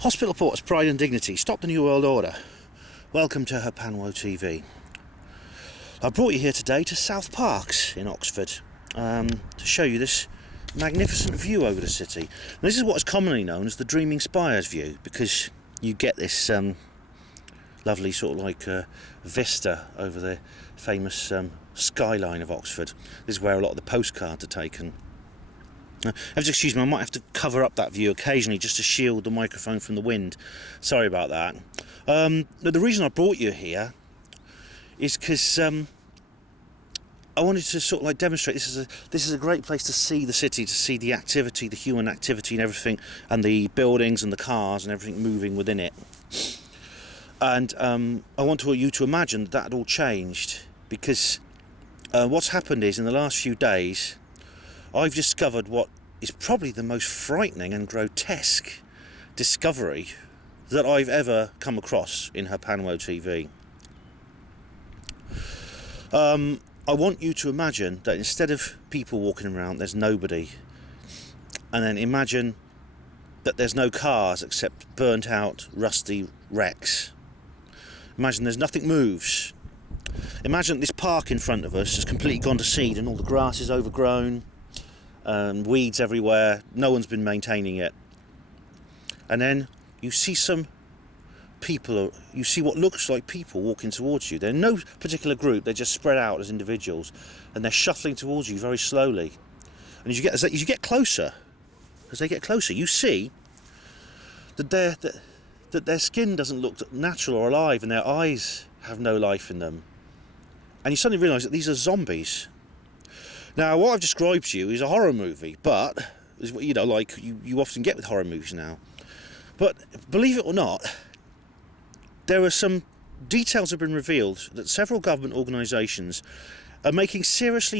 Hospital Porters, Pride and Dignity, stop the New World Order. Welcome to HPANWO TV. I brought you here today to South Parks in Oxford to show you this magnificent view over the city. And this is what is commonly known as the Dreaming Spires view, because you get this lovely sort of like vista over the famous skyline of Oxford. This is where a lot of the postcards are taken. Excuse me, I might have to cover up that view occasionally just to shield the microphone from the wind. Sorry about that. The reason I brought you here is because I wanted to sort of like demonstrate this is a great place to see the city, to see the activity, the human activity and everything, and the buildings and the cars and everything moving within it. And I want you to imagine that had all changed, because what's happened is in the last few days I've discovered what is probably the most frightening and grotesque discovery that I've ever come across in HPANWO TV. I want you to imagine that instead of people walking around, there's nobody. And then imagine that there's no cars except burnt out, rusty wrecks. Imagine there's nothing moves. Imagine this park in front of us has completely gone to seed and all the grass is overgrown. Weeds everywhere, no one's been maintaining it. And then you see some people, you see what looks like people walking towards you. They're no particular group, they're just spread out as individuals, and they're shuffling towards you very slowly. And as you get closer, you see that their skin doesn't look natural or alive, and their eyes have no life in them. And you suddenly realise that these are zombies. Now, what I've described to you is a horror movie, but, you know, like you often get with horror movies now. But, believe it or not, there are some details have been revealed that several government organisations are making serious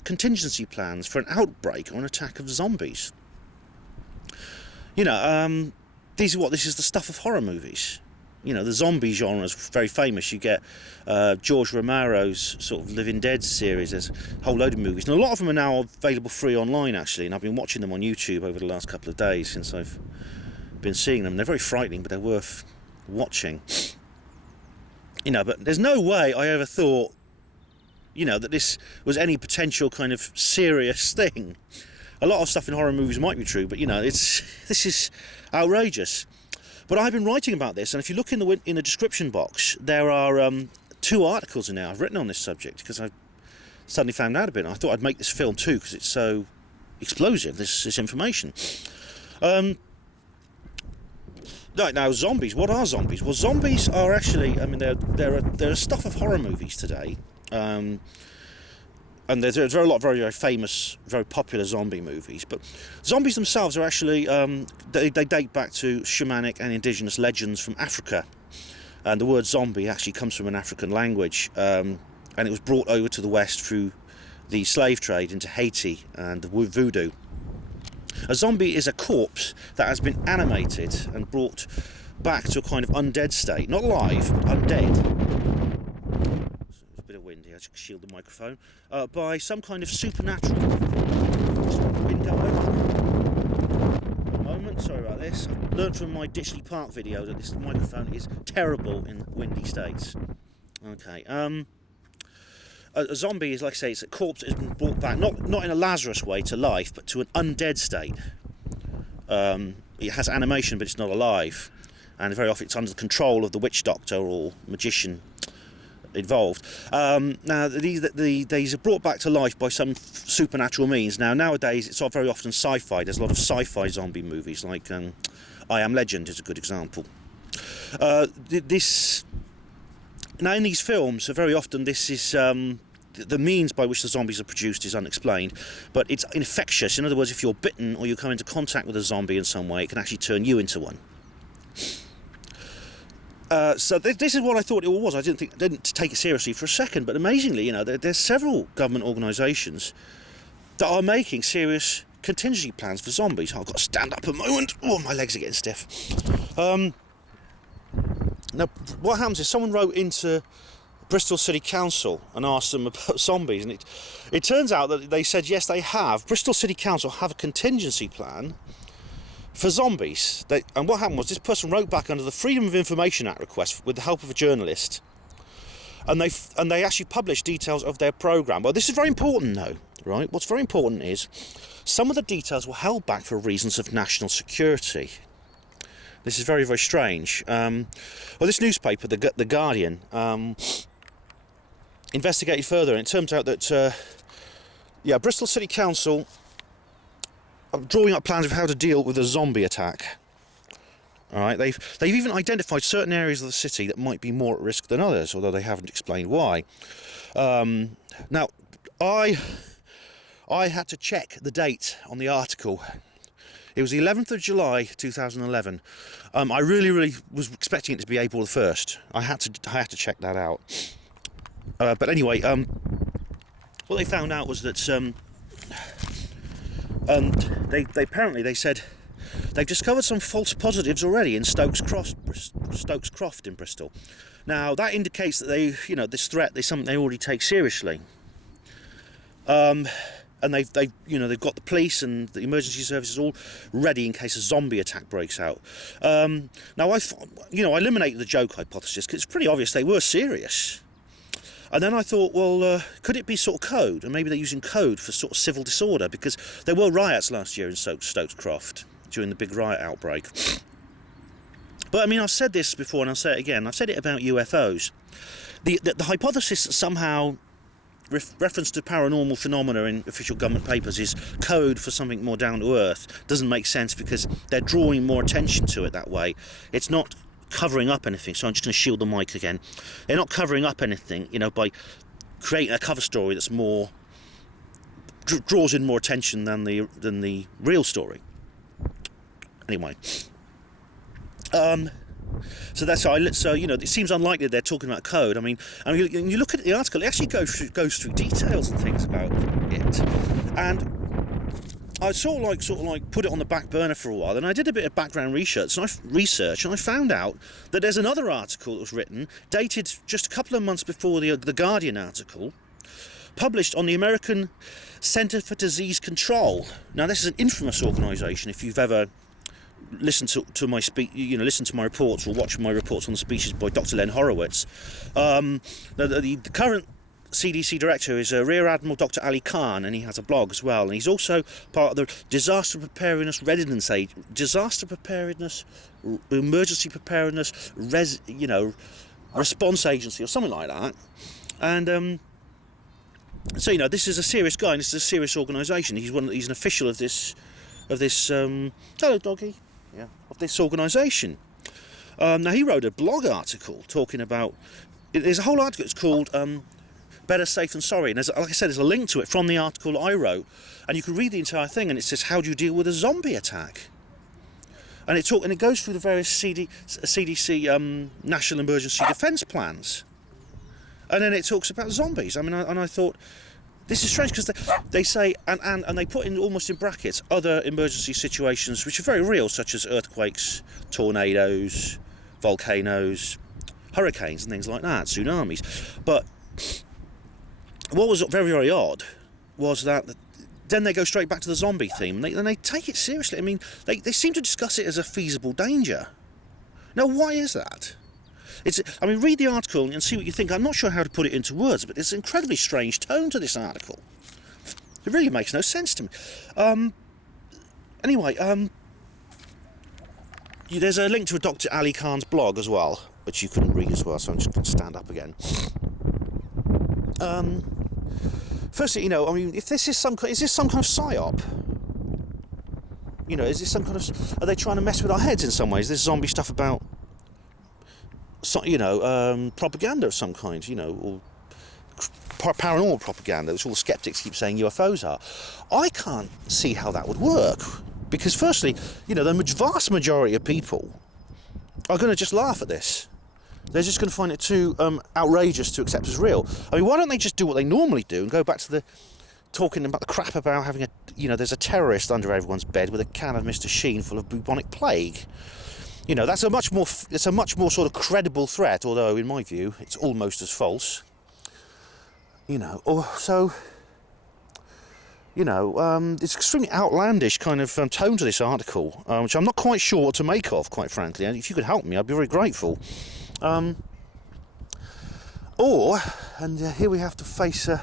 contingency plans for an outbreak or an attack of zombies. You know, this is the stuff of horror movies. You know, the zombie genre is very famous. You get George Romero's sort of Living Dead series. There's a whole load of movies. And a lot of them are now available free online, actually. And I've been watching them on YouTube over the last couple of days since I've been seeing them. They're very frightening, but they're worth watching. You know, but there's no way I ever thought, you know, that this was any potential kind of serious thing. A lot of stuff in horror movies might be true, but, you know, this is outrageous. But I've been writing about this, and if you look in the description box, there are 2 articles in there I've written on this subject, because I suddenly found out a bit, and I thought I'd make this film too, because it's so explosive, this information. Right, now, zombies. What are zombies? Well, zombies are actually, I mean, they're stuff of horror movies today. And there's a lot of very, very famous, very popular zombie movies. But zombies themselves are actually, they date back to shamanic and indigenous legends from Africa. And the word zombie actually comes from an African language. And it was brought over to the West through the slave trade into Haiti and voodoo. A zombie is a corpse that has been animated and brought back to a kind of undead state. Not alive, but undead. A bit of wind here, I should shield the microphone, by some kind of supernatural window open. A moment, sorry about this. I've learned from my Ditchley Park video that this microphone is terrible in windy states. Okay, a zombie is, like I say, it's a corpse that has been brought back, not in a Lazarus way to life, but to an undead state. It has animation, but it's not alive, and very often it's under the control of the witch doctor or magician involved. Now these are brought back to life by some supernatural means. Now nowadays it's very often sci-fi. There's a lot of sci-fi zombie movies, like I Am Legend is a good example. Now in these films, very often this is the means by which the zombies are produced is unexplained, but it's infectious. In other words, if you're bitten or you come into contact with a zombie in some way, it can actually turn you into one. So this is what I thought it was. I didn't take it seriously for a second, but amazingly, you know, there's several government organisations that are making serious contingency plans for zombies. I've got to stand up a moment. Oh, my legs are getting stiff. Now, what happens is someone wrote into Bristol City Council and asked them about zombies, and it turns out that they said yes, they have. Bristol City Council have a contingency plan for zombies. And what happened was this person wrote back under the Freedom of Information Act request with the help of a journalist, and they actually published details of their programme. Well, this is very important though, right? What's very important is some of the details were held back for reasons of national security. This is very, very strange. Well, this newspaper, the Guardian, investigated further, and it turns out that Bristol City Council are drawing up plans of how to deal with a zombie attack. All right, they've even identified certain areas of the city that might be more at risk than others, although they haven't explained why. Now, I had to check the date on the article. It was the 11th of July 2011. I really was expecting it to be April the 1st. I had to check that out. But anyway, what they found out was that they apparently said they've discovered some false positives already in Stokes Croft in Bristol. Now that indicates that this threat is something they already take seriously. And they've got the police and the emergency services all ready in case a zombie attack breaks out. Now I eliminated the joke hypothesis because it's pretty obvious they were serious. And then I thought, well, could it be sort of code? And maybe they're using code for sort of civil disorder, because there were riots last year in Stokes Croft during the big riot outbreak. But I mean, I've said this before and I'll say it again. I've said it about UFOs. The hypothesis that somehow reference to paranormal phenomena in official government papers is code for something more down to earth doesn't make sense, because they're drawing more attention to it that way. It's not covering up anything. So I'm just going to shield the mic again. They're not covering up anything, by creating a cover story that's more draws in more attention than the real story. Anyway, so that's how it seems unlikely they're talking about code. I mean, you look at the article, it actually goes through details and things about it, and I sort of like put it on the back burner for a while, and I did a bit of background research, and I found out that there's another article that was written, dated just a couple of months before the Guardian article, published on the American Centre for Disease Control. Now, this is an infamous organisation. If you've ever listened to my listen to my reports or watch my reports on the species by Dr. Len Horowitz, the current CDC director is Rear Admiral Dr. Ali Khan, and he has a blog as well, and he's also part of the Disaster Preparedness Emergency Preparedness Response Agency or something like that. And so this is a serious guy, and this is a serious organisation. He's an official of this hello doggy, of this organisation. Now he wrote a blog article talking about. There's a whole article. It's called Better Safe Than Sorry, and like I said, there's a link to it from the article I wrote, and you can read the entire thing, and it says, how do you deal with a zombie attack? And it goes through the various CDC National Emergency Defence Plans, and then it talks about zombies. I mean, I thought, this is strange, because they say, and they put in almost in brackets, other emergency situations which are very real, such as earthquakes, tornadoes, volcanoes, hurricanes and things like that, tsunamis. But what was very, very odd was that then they go straight back to the zombie theme, and they take it seriously. I mean, they seem to discuss it as a feasible danger. Now, why is that? Read the article and see what you think. I'm not sure how to put it into words, but it's an incredibly strange tone to this article. It really makes no sense to me. There's a link to a Dr. Ali Khan's blog as well, which you couldn't read as well, so I'm just going to stand up again. Firstly, if this is is this some kind of psyop? Is this some kind of? Are they trying to mess with our heads in some ways? This zombie stuff about, propaganda of some kind, or paranormal propaganda, which all the skeptics keep saying UFOs are. I can't see how that would work, because firstly, the vast majority of people are going to just laugh at this. They're just going to find it too outrageous to accept as real. I mean, why don't they just do what they normally do and go back to talking about the crap about having there's a terrorist under everyone's bed with a can of Mr. Sheen full of bubonic plague. That's a much more sort of credible threat, although in my view it's almost as false. you know, it's extremely outlandish kind of tone to this article, which I'm not quite sure what to make of, quite frankly. And if you could help me, I'd be very grateful. Here we have to face a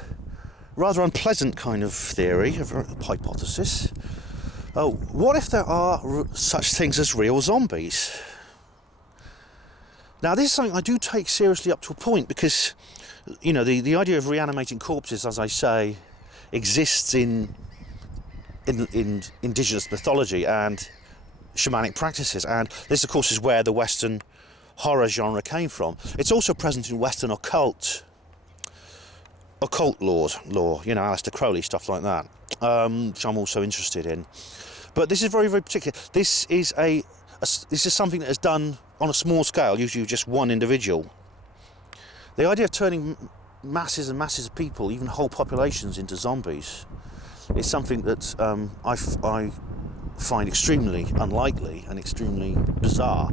rather unpleasant kind of theory, a hypothesis. Oh, what if there are such things as real zombies? Now, this is something I do take seriously up to a point, because, you know, the idea of reanimating corpses, as I say, exists in indigenous mythology and shamanic practices, and this, of course, is where the Western horror genre came from. It's also present in Western occult lore, you know, Aleister Crowley, stuff like that, which I'm also interested in. But this is very, very particular. This is something that is done on a small scale, usually just one individual. The idea of turning masses and masses of people, even whole populations, into zombies is something that I find extremely unlikely and extremely bizarre.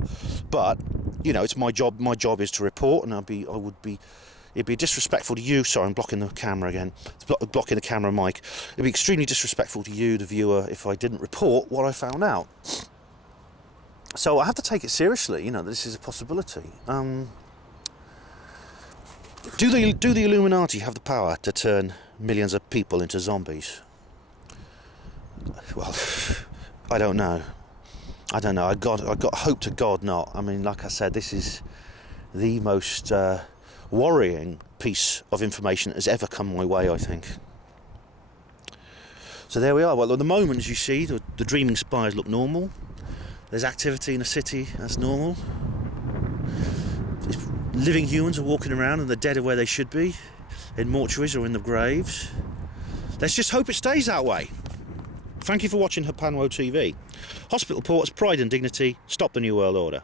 But, you know, it's my job. My job is to report, and it'd be disrespectful to you. Sorry, I'm blocking the camera again. Blocking the camera mic. It'd be extremely disrespectful to you, the viewer, if I didn't report what I found out. So I have to take it seriously, you know, this is a possibility. Do the Illuminati have the power to turn millions of people into zombies? Well, I don't know. I hope to God not. I mean, like I said, this is the most worrying piece of information that has ever come my way, I think. So there we are. Well, at the moment, as you see, the dreaming spires look normal. There's activity in the city as normal. Living humans are walking around, and the dead are where they should be, in mortuaries or in the graves. Let's just hope it stays that way. Thank you for watching HPANWO TV. Hospital Port's Pride and Dignity. Stop the New World Order.